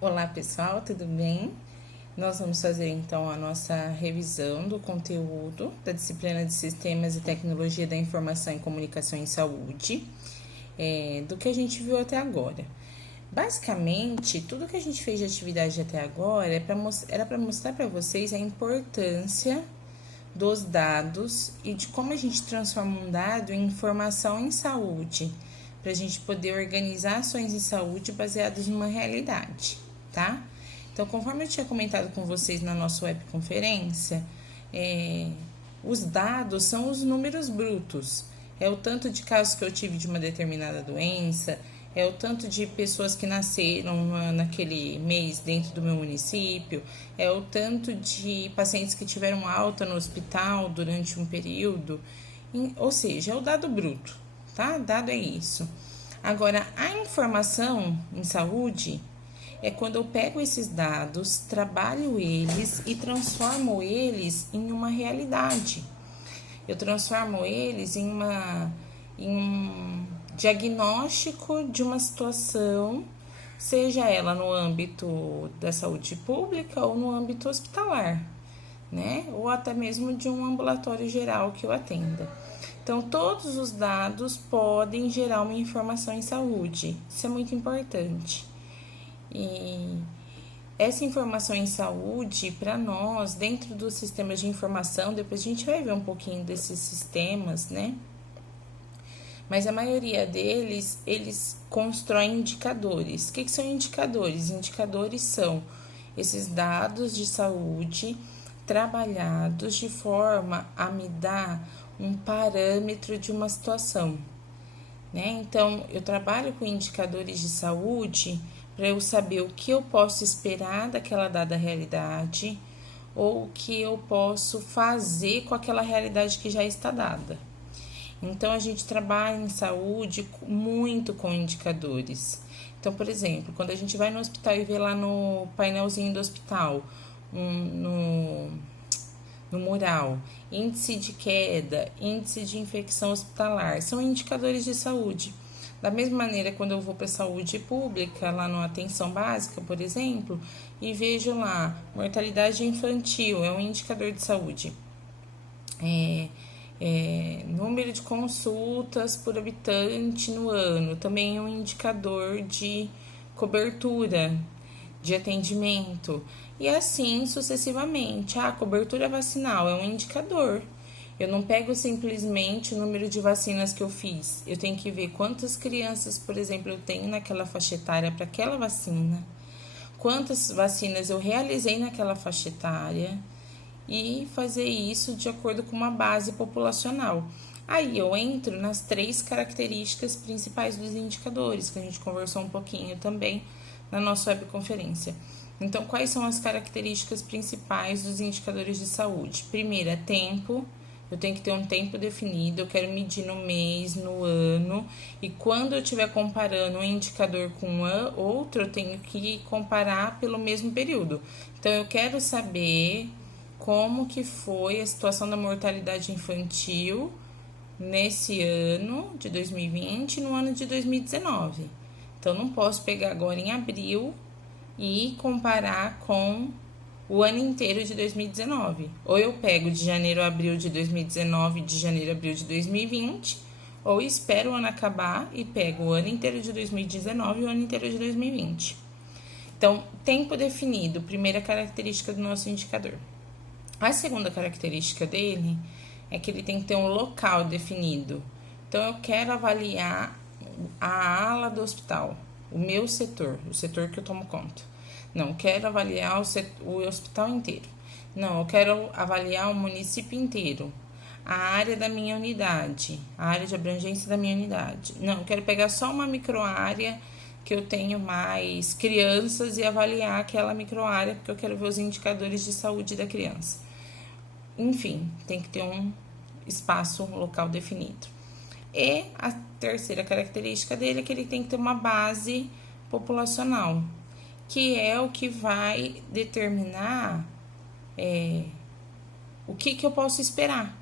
Olá pessoal, tudo bem? Nós vamos fazer então a nossa revisão do conteúdo da disciplina de Sistemas e Tecnologia da Informação e Comunicação em Saúde, do que a gente viu até agora. Basicamente, tudo que a gente fez de atividade até agora era para mostrar para vocês a importância dos dados e de como a gente transforma um dado em informação em saúde, para a gente poder organizar ações em saúde baseadas numa realidade, tá? Então, conforme eu tinha comentado com vocês na nossa webconferência, os dados são os números brutos. É o tanto de casos que eu tive de uma determinada doença, é o tanto de pessoas que nasceram naquele mês dentro do meu município, é o tanto de pacientes que tiveram alta no hospital durante um período, ou seja, é o dado bruto, tá? Dado é isso. Agora, a informação em saúde é quando eu pego esses dados, trabalho eles e transformo eles em uma realidade. Eu transformo eles em um diagnóstico de uma situação, seja ela no âmbito da saúde pública ou no âmbito hospitalar, né? Ou até mesmo de um ambulatório geral que eu atenda. Então, todos os dados podem gerar uma informação em saúde. Isso é muito importante. E essa informação em saúde, para nós, dentro dos sistemas de informação, depois a gente vai ver um pouquinho desses sistemas, né? Mas a maioria deles, eles constroem indicadores. O que são indicadores? Indicadores são esses dados de saúde trabalhados de forma a me dar um parâmetro de uma situação, né? Então, eu trabalho com indicadores de saúde para eu saber o que eu posso esperar daquela dada realidade ou o que eu posso fazer com aquela realidade que já está dada. Então, a gente trabalha em saúde muito com indicadores. Então, por exemplo, quando a gente vai no hospital e vê lá no painelzinho do hospital, no mural, índice de queda, índice de infecção hospitalar, são indicadores de saúde. Da mesma maneira, quando eu vou para a saúde pública, lá na atenção básica, por exemplo, e vejo lá mortalidade infantil, é um indicador de saúde. Número de consultas por habitante no ano, também é um indicador de cobertura, de atendimento, e assim sucessivamente. A cobertura vacinal é um indicador. Eu não pego simplesmente o número de vacinas que eu fiz, eu tenho que ver quantas crianças, por exemplo, eu tenho naquela faixa etária para aquela vacina, quantas vacinas eu realizei naquela faixa etária e fazer isso de acordo com uma base populacional. Aí eu entro nas 3 características principais dos indicadores, que a gente conversou um pouquinho também na nossa webconferência. Então, quais são as características principais dos indicadores de saúde? Primeiro, é tempo. Eu tenho que ter um tempo definido, eu quero medir no mês, no ano, e quando eu estiver comparando um indicador com outro, eu tenho que comparar pelo mesmo período. Então, eu quero saber como que foi a situação da mortalidade infantil nesse ano de 2020 e no ano de 2019. Então, não posso pegar agora em abril e comparar com o ano inteiro de 2019. Ou eu pego de janeiro a abril de 2019 e de janeiro a abril de 2020, ou espero o ano acabar e pego o ano inteiro de 2019 e o ano inteiro de 2020. Então, tempo definido, primeira característica do nosso indicador. A segunda característica dele é que ele tem que ter um local definido. Então, eu quero avaliar a ala do hospital, o meu setor, o setor que eu tomo conta. Não, quero avaliar o hospital inteiro. Não, eu quero avaliar o município inteiro, a área da minha unidade, a área de abrangência da minha unidade. Não, eu quero pegar só uma microárea que eu tenho mais crianças e avaliar aquela microárea, porque eu quero ver os indicadores de saúde da criança. Enfim, tem que ter um espaço, um local definido. E a terceira característica dele é que ele tem que ter uma base populacional, que é o que vai determinar o que eu posso esperar.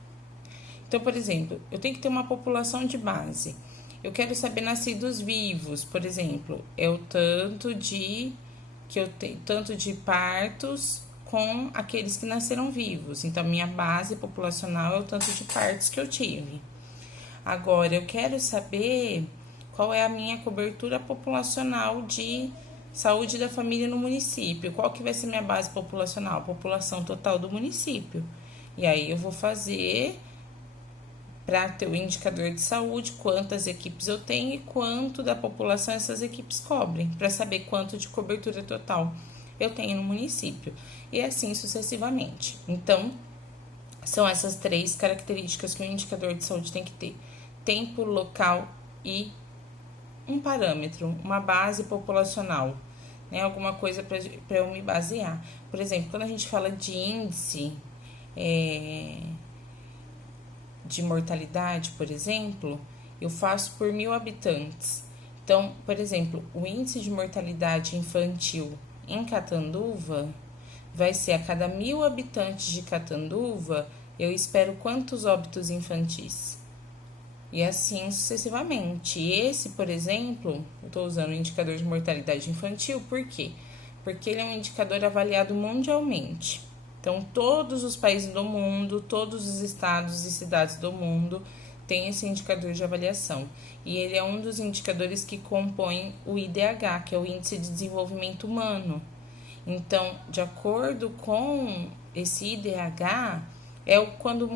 Então, por exemplo, eu tenho que ter uma população de base. Eu quero saber nascidos vivos, por exemplo, é o tanto de que eu tenho, tanto de partos com aqueles que nasceram vivos. Então, minha base populacional é o tanto de partos que eu tive. Agora, eu quero saber qual é a minha cobertura populacional de saúde da família no município. Qual que vai ser minha base populacional? População total do município. E aí, eu vou fazer, para ter o indicador de saúde, quantas equipes eu tenho e quanto da população essas equipes cobrem, para saber quanto de cobertura total eu tenho no município. E assim sucessivamente. Então, são essas 3 características que o indicador de saúde tem que ter: tempo, local e um parâmetro, uma base populacional, né? Alguma coisa para eu me basear. Por exemplo, quando a gente fala de índice de mortalidade, por exemplo, eu faço por 1.000 habitantes. Então, por exemplo, o índice de mortalidade infantil em Catanduva vai ser a cada 1.000 habitantes de Catanduva, eu espero quantos óbitos infantis. E assim sucessivamente. E esse, por exemplo, eu estou usando o indicador de mortalidade infantil, por quê? Porque ele é um indicador avaliado mundialmente. Então, todos os países do mundo, todos os estados e cidades do mundo têm esse indicador de avaliação. E ele é um dos indicadores que compõem o IDH, que é o Índice de Desenvolvimento Humano. Então, de acordo com esse IDH, quando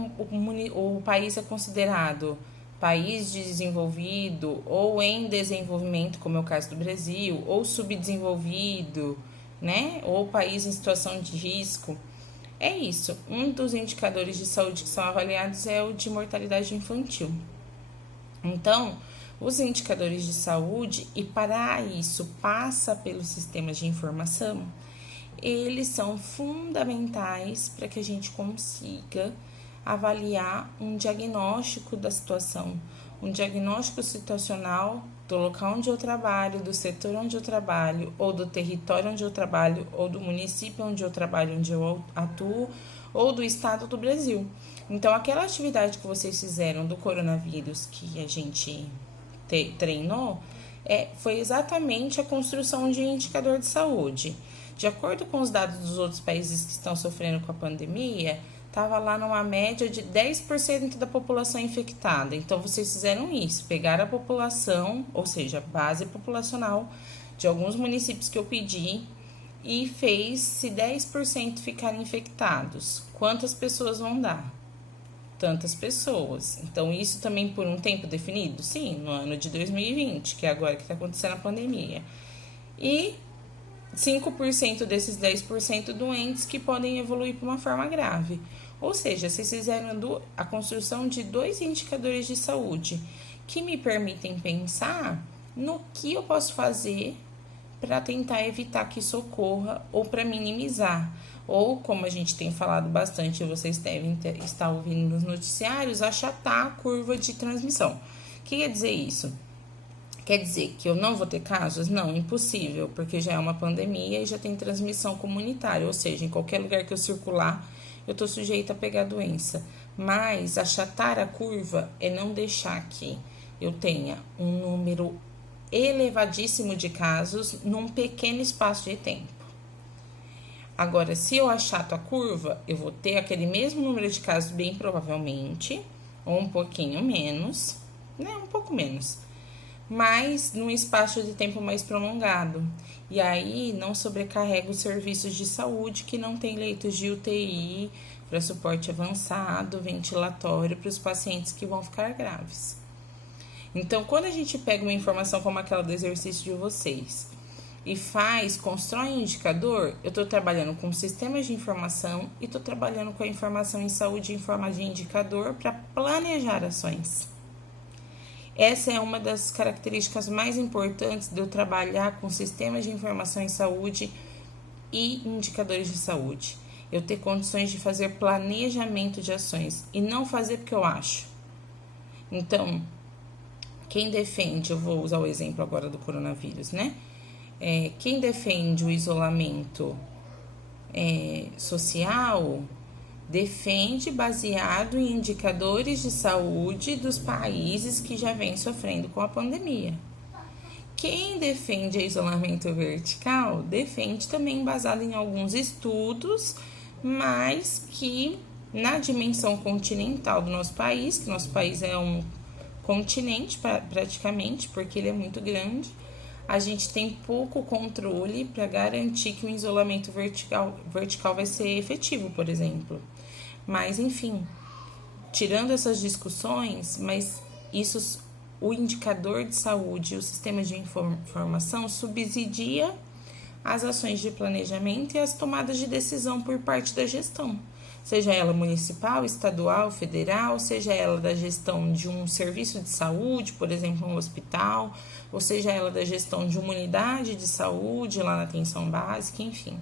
o país é considerado país desenvolvido ou em desenvolvimento, como é o caso do Brasil, ou subdesenvolvido, né? Ou país em situação de risco. É isso. Um dos indicadores de saúde que são avaliados é o de mortalidade infantil. Então, os indicadores de saúde, e para isso passa pelos sistemas de informação, eles são fundamentais para que a gente consiga avaliar um diagnóstico da situação, um diagnóstico situacional do local onde eu trabalho, do setor onde eu trabalho, ou do território onde eu trabalho, ou do município onde eu trabalho, onde eu atuo, ou do estado do Brasil. Então, aquela atividade que vocês fizeram do coronavírus que a gente treinou, foi exatamente a construção de um indicador de saúde. De acordo com os dados dos outros países que estão sofrendo com a pandemia, estava lá numa média de 10% da população infectada. Então, vocês fizeram isso, pegaram a população, ou seja, a base populacional de alguns municípios que eu pedi e fez se 10% ficarem infectados. Quantas pessoas vão dar? Tantas pessoas. Então, isso também por um tempo definido? Sim, no ano de 2020, que é agora que está acontecendo a pandemia. E 5% desses 10% doentes que podem evoluir para uma forma grave. Ou seja, vocês fizeram a construção de 2 indicadores de saúde que me permitem pensar no que eu posso fazer para tentar evitar que isso ocorra ou para minimizar. Ou, como a gente tem falado bastante, vocês devem estar ouvindo nos noticiários, achatar a curva de transmissão. O que quer dizer isso? Quer dizer que eu não vou ter casos? Não, impossível, porque já é uma pandemia e já tem transmissão comunitária, ou seja, em qualquer lugar que eu circular, eu estou sujeita a pegar a doença. Mas achatar a curva é não deixar que eu tenha um número elevadíssimo de casos num pequeno espaço de tempo. Agora, se eu achato a curva, eu vou ter aquele mesmo número de casos, bem provavelmente, ou um pouquinho menos, né? Um pouco menos, mas num espaço de tempo mais prolongado. E aí não sobrecarrega os serviços de saúde que não tem leitos de UTI para suporte avançado, ventilatório para os pacientes que vão ficar graves. Então, quando a gente pega uma informação como aquela do exercício de vocês e constrói um indicador, eu estou trabalhando com sistemas de informação e estou trabalhando com a informação em saúde em forma de indicador para planejar ações. Essa é uma das características mais importantes de eu trabalhar com sistemas de informação em saúde e indicadores de saúde. Eu ter condições de fazer planejamento de ações e não fazer porque eu acho. Então, quem defende, eu vou usar o exemplo agora do coronavírus, né? Quem defende o isolamento social defende baseado em indicadores de saúde dos países que já vêm sofrendo com a pandemia. Quem defende isolamento vertical defende também baseado em alguns estudos, mas que na dimensão continental do nosso país, que nosso país é um continente praticamente, porque ele é muito grande, a gente tem pouco controle para garantir que o isolamento vertical vai ser efetivo, por exemplo. Mas, enfim, tirando essas discussões, mas isso, o indicador de saúde e o sistema de informação subsidia as ações de planejamento e as tomadas de decisão por parte da gestão, seja ela municipal, estadual, federal, seja ela da gestão de um serviço de saúde, por exemplo, um hospital, ou seja ela da gestão de uma unidade de saúde lá na atenção básica, enfim.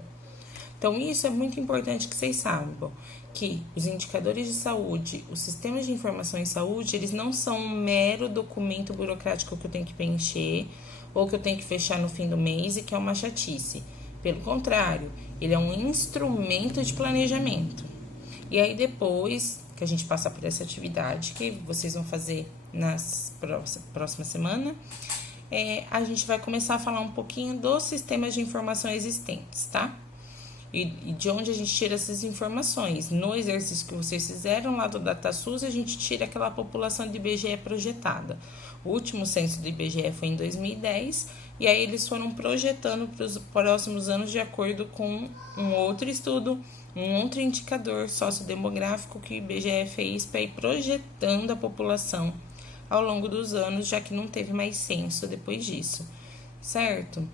Então, isso é muito importante que vocês saibam, que os indicadores de saúde, os sistemas de informação em saúde, eles não são um mero documento burocrático que eu tenho que preencher ou que eu tenho que fechar no fim do mês e que é uma chatice. Pelo contrário, ele é um instrumento de planejamento. E aí, depois que a gente passar por essa atividade que vocês vão fazer nas próxima semana, a gente vai começar a falar um pouquinho dos sistemas de informação existentes, tá? E de onde a gente tira essas informações. No exercício que vocês fizeram lá do DataSUS, a gente tira aquela população de IBGE projetada. O último censo do IBGE foi em 2010, e aí eles foram projetando para os próximos anos de acordo com um outro estudo, um outro indicador sociodemográfico que o IBGE fez para ir projetando a população ao longo dos anos, já que não teve mais censo depois disso, certo?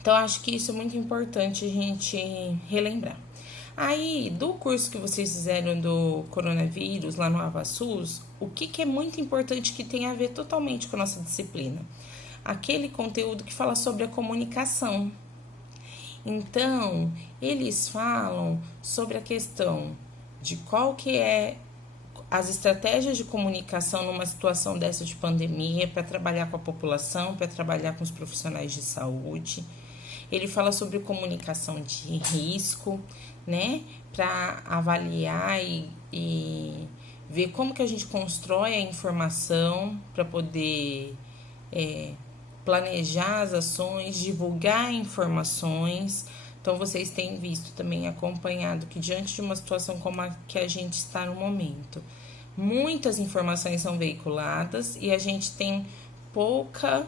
Então, acho que isso é muito importante a gente relembrar. Aí, do curso que vocês fizeram do coronavírus lá no AvaSUS, o que é muito importante que tem a ver totalmente com a nossa disciplina? Aquele conteúdo que fala sobre a comunicação. Então, eles falam sobre a questão de qual que é as estratégias de comunicação numa situação dessa de pandemia para trabalhar com a população, para trabalhar com os profissionais de saúde. Ele fala sobre comunicação de risco, né? Para avaliar e ver como que a gente constrói a informação para poder planejar as ações, divulgar informações. Então, vocês têm visto também, acompanhado, que diante de uma situação como a que a gente está no momento, muitas informações são veiculadas e a gente tem pouca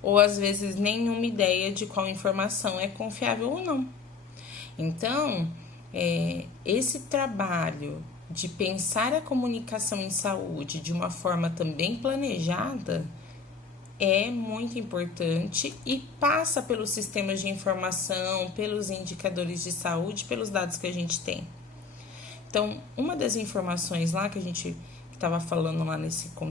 ou às vezes nenhuma ideia de qual informação é confiável ou não. Então, esse trabalho de pensar a comunicação em saúde de uma forma também planejada é muito importante e passa pelos sistemas de informação, pelos indicadores de saúde, pelos dados que a gente tem. Então, uma das informações lá que a gente estava falando lá nesse